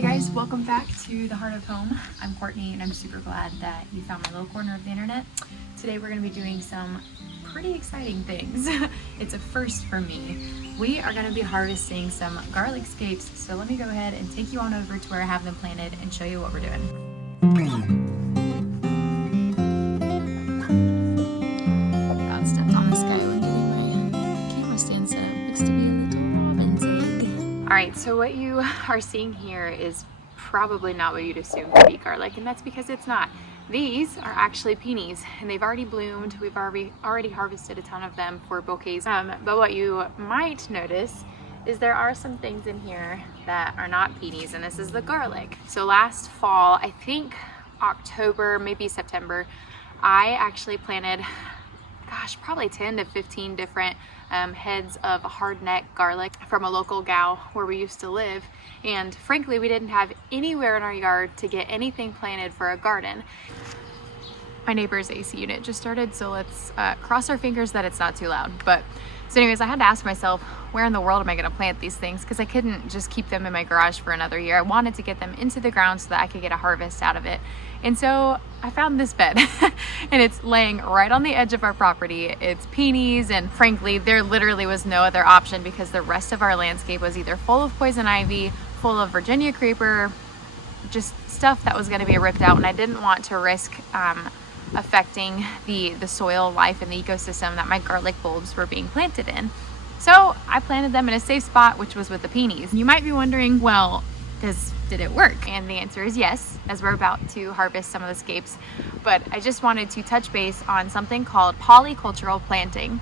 Hey guys, welcome back to the Heart of Home. I'm Courtney and I'm super glad that you found my little corner of the internet. Today we're going to be doing some pretty exciting things. It's a first for me. We are going to be harvesting some garlic scapes, so let me go ahead and take you on over to where I have them planted and show you what we're doing. Got stepped on this guy when getting my camera stand set up. Looks to be a little robin's egg. Alright, so what you are seeing here is probably not what you'd assume to be garlic, and that's because it's not. These are actually peonies, and they've already bloomed. We've already harvested a ton of them for bouquets. But what you might notice is there are some things in here that are not peonies, and this is the garlic. So last fall, I think October, maybe September, I actually planted, gosh, probably 10 to 15 different heads of hardneck garlic from a local gal where we used to live. And frankly, we didn't have anywhere in our yard to get anything planted for a garden. My neighbor's AC unit just started, so let's cross our fingers that it's not too loud. So anyways, I had to ask myself, where in the world am I gonna plant these things? Because I couldn't just keep them in my garage for another year. I wanted to get them into the ground so that I could get a harvest out of it. And so I found this bed and it's laying right on the edge of our property. It's peonies, and frankly, there literally was no other option because the rest of our landscape was either full of poison ivy, full of Virginia creeper, just stuff that was gonna be ripped out, and I didn't want to risk affecting the soil life and the ecosystem that my garlic bulbs were being planted in. So I planted them in a safe spot, which was with the peonies. You might be wondering, well, did it work? And the answer is yes, as we're about to harvest some of the scapes. But I just wanted to touch base on something called polycultural planting.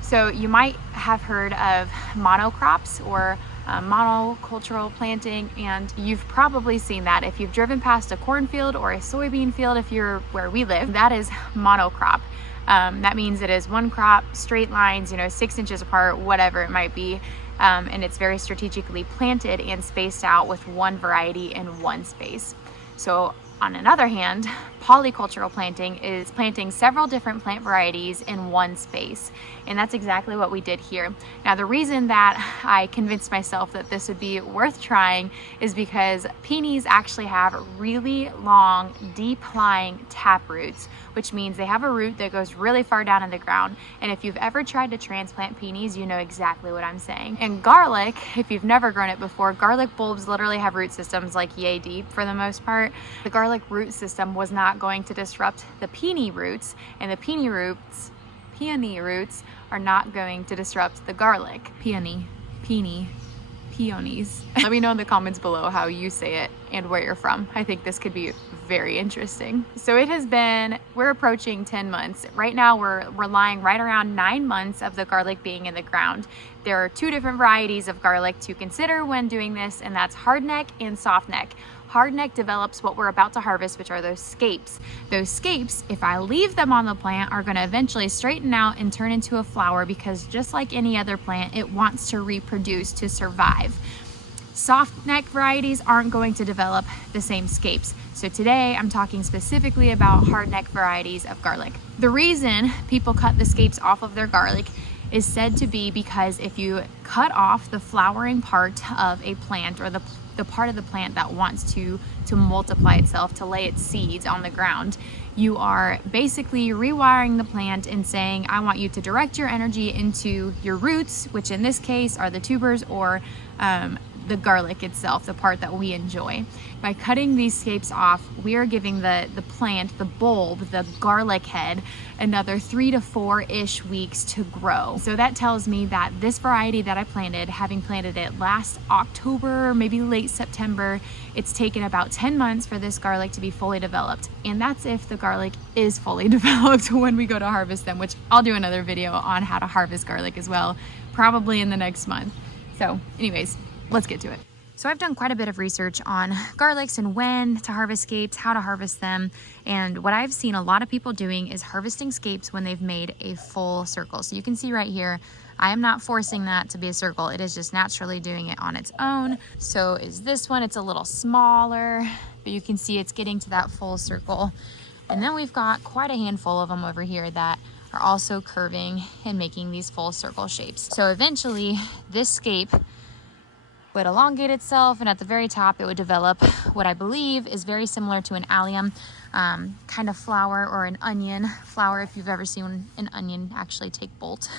So you might have heard of monocrops or monocultural planting, and you've probably seen that if you've driven past a cornfield or a soybean field. If you're where we live, that is monocrop. That means it is one crop, straight lines, 6 inches apart, whatever it might be. And it's very strategically planted and spaced out with one variety in one space. So on another hand, polycultural planting is planting several different plant varieties in one space. And that's exactly what we did here. Now, the reason that I convinced myself that this would be worth trying is because peonies actually have really long, deep-lying tap roots, which means they have a root that goes really far down in the ground. And if you've ever tried to transplant peonies, you know exactly what I'm saying. And garlic, if you've never grown it before, garlic bulbs literally have root systems like yay deep for the most part. The garlic root system was not going to disrupt the peony roots, and the peony roots are not going to disrupt the garlic. Peonies. Let me know in the comments below how you say it and where you're from. I think this could be very interesting. So we're approaching 10 months. Right now we're relying right around 9 months of the garlic being in the ground. There are 2 different varieties of garlic to consider when doing this, and that's hardneck and softneck. Hardneck develops what we're about to harvest, which are those scapes. Those scapes, if I leave them on the plant, are gonna eventually straighten out and turn into a flower, because just like any other plant, it wants to reproduce to survive. Softneck varieties aren't going to develop the same scapes. So today I'm talking specifically about hardneck varieties of garlic. The reason people cut the scapes off of their garlic is said to be because if you cut off the flowering part of a plant, or the part of the plant that wants to multiply itself, to lay its seeds on the ground, you are basically rewiring the plant and saying, I want you to direct your energy into your roots, which in this case are the tubers, or the garlic itself, the part that we enjoy. By cutting these scapes off, we are giving the plant, the bulb, the garlic head, another 3 to 4-ish weeks to grow. So that tells me that this variety that I planted, having planted it last October, maybe late September, it's taken about 10 months for this garlic to be fully developed. And that's if the garlic is fully developed when we go to harvest them, which I'll do another video on how to harvest garlic as well, probably in the next month. So anyways, let's get to it. So I've done quite a bit of research on garlics and when to harvest scapes, how to harvest them. And what I've seen a lot of people doing is harvesting scapes when they've made a full circle. So you can see right here, I am not forcing that to be a circle. It is just naturally doing it on its own. So is this one, it's a little smaller, but you can see it's getting to that full circle. And then we've got quite a handful of them over here that are also curving and making these full circle shapes. So eventually this scape would elongate itself, and at the very top it would develop what I believe is very similar to an allium kind of flower, or an onion flower, if you've ever seen an onion actually take bolt.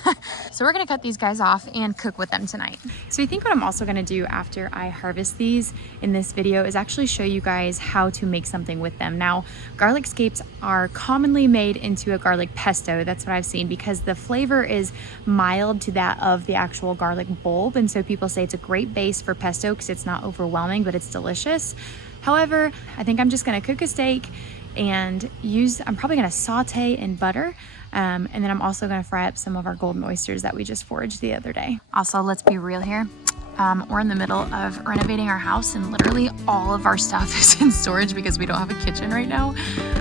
So we're gonna cut these guys off and cook with them tonight. So I think what I'm also gonna do after I harvest these in this video is actually show you guys how to make something with them. Now, garlic scapes are commonly made into a garlic pesto. That's what I've seen, because the flavor is mild to that of the actual garlic bulb, and so people say it's a great base for pesto because it's not overwhelming, but it's delicious. However, I think I'm just gonna cook a steak and I'm probably gonna saute in butter, and then I'm also gonna fry up some of our golden oysters that we just foraged the other day. Also, let's be real here. We're in the middle of renovating our house, and literally all of our stuff is in storage because we don't have a kitchen right now.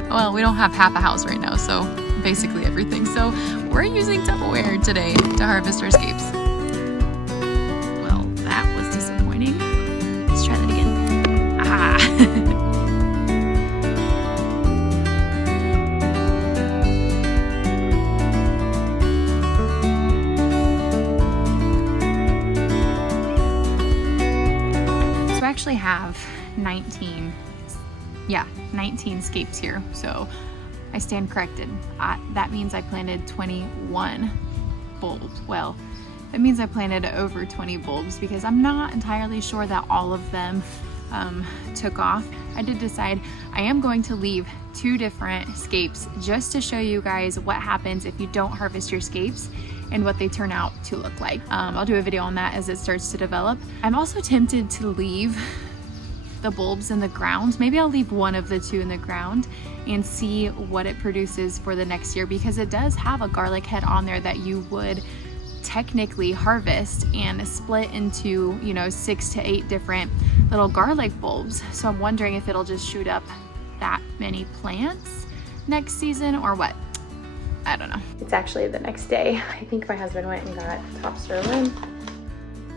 Well, we don't have half a house right now, so basically everything. So we're using Tupperware today to harvest our scapes. Well, that was disappointing. Let's try that again. Ah. Actually have 19 scapes here, so I stand corrected. That means I planted 21 bulbs. Well, that means I planted over 20 bulbs, because I'm not entirely sure that all of them took off. I did decide I am going to leave 2 different scapes just to show you guys what happens if you don't harvest your scapes and what they turn out to look like. I'll do a video on that as it starts to develop. I'm also tempted to leave the bulbs in the ground. Maybe I'll leave one of the 2 in the ground and see what it produces for the next year, because it does have a garlic head on there that you would technically harvest and split into, you know, 6 to 8 different little garlic bulbs. So I'm wondering if it'll just shoot up that many plants next season or what. I don't know. It's actually the next day. I think my husband went and got top sirloin.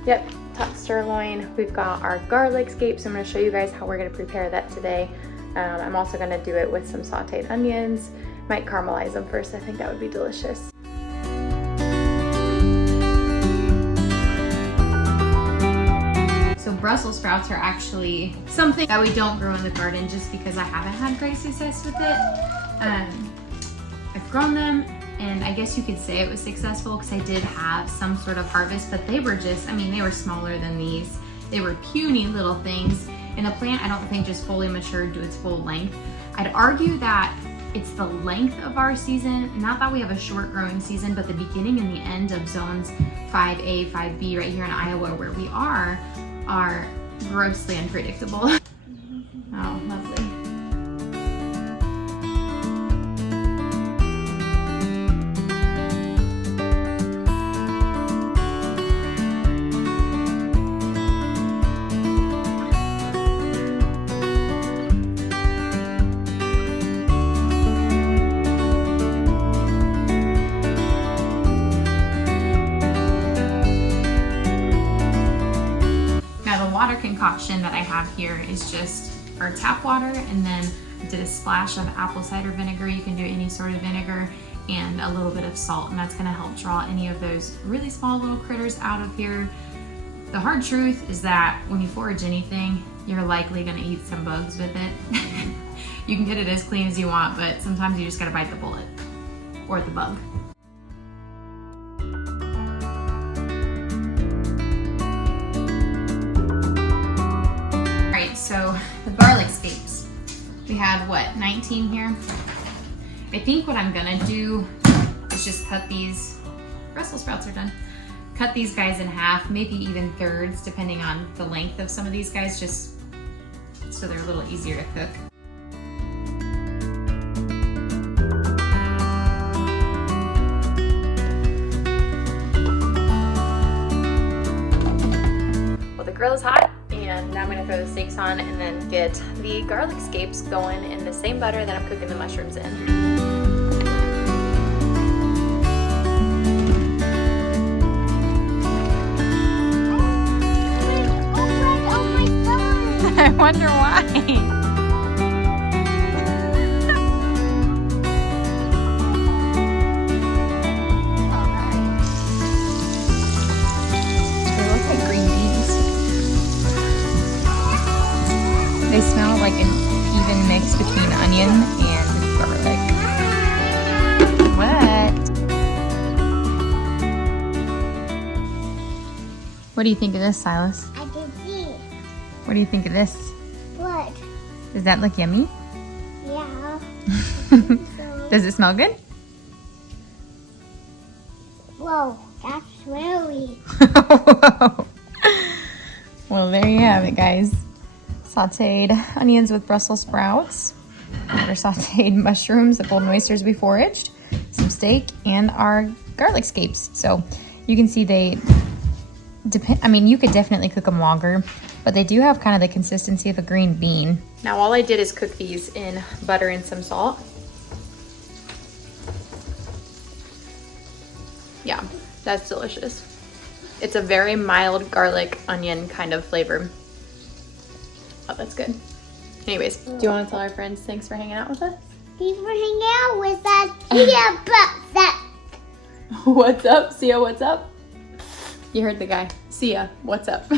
Yep, top sirloin. We've got our garlic scapes. I'm gonna show you guys how we're gonna prepare that today. I'm also gonna do it with some sauteed onions. Might caramelize them first. I think that would be delicious. So Brussels sprouts are actually something that we don't grow in the garden just because I haven't had great success with it. I've grown them, and I guess you could say it was successful because I did have some sort of harvest, but they were just, I mean, they were smaller than these. They were puny little things, and the plant I don't think just fully matured to its full length. I'd argue that it's the length of our season, not that we have a short growing season, but the beginning and the end of zones 5A, 5B right here in Iowa where we are grossly unpredictable. Oh, lovely. Concoction that I have here is just our tap water, and then I did a splash of apple cider vinegar. You can do any sort of vinegar, and a little bit of salt, and that's going to help draw any of those really small little critters out of here. The hard truth is that when you forage anything, you're likely going to eat some bugs with it. You can get it as clean as you want, but sometimes you just got to bite the bullet or the bug. So the garlic scapes, we had what, 19 here? I think what I'm gonna do is just cut these, Brussels sprouts are done. Cut these guys in half, maybe even thirds, depending on the length of some of these guys, just so they're a little easier to cook. Well, the grill is hot. And now I'm gonna throw the steaks on and then get the garlic scapes going in the same butter that I'm cooking the mushrooms in. I wonder why. They look like green beans. like an even mix between onion and garlic. What do you think of this, Silas? I can see. What do you think of this? What? Does that look yummy? Yeah. Does it smell good? Whoa, that's really. Whoa. Well, there you have it, guys. Sauteed onions with Brussels sprouts, our sauteed mushrooms, the golden oysters we foraged, some steak, and our garlic scapes. So you can see they depend. I mean, you could definitely cook them longer, but they do have kind of the consistency of a green bean. Now, all I did is cook these in butter and some salt. Yeah, that's delicious. It's a very mild garlic onion kind of flavor. Oh, that's good. Anyways, do you want to tell our friends thanks for hanging out with us? Thanks for hanging out with us. Yeah, but that. What's up? Sia, what's up? You heard the guy. Sia, what's up?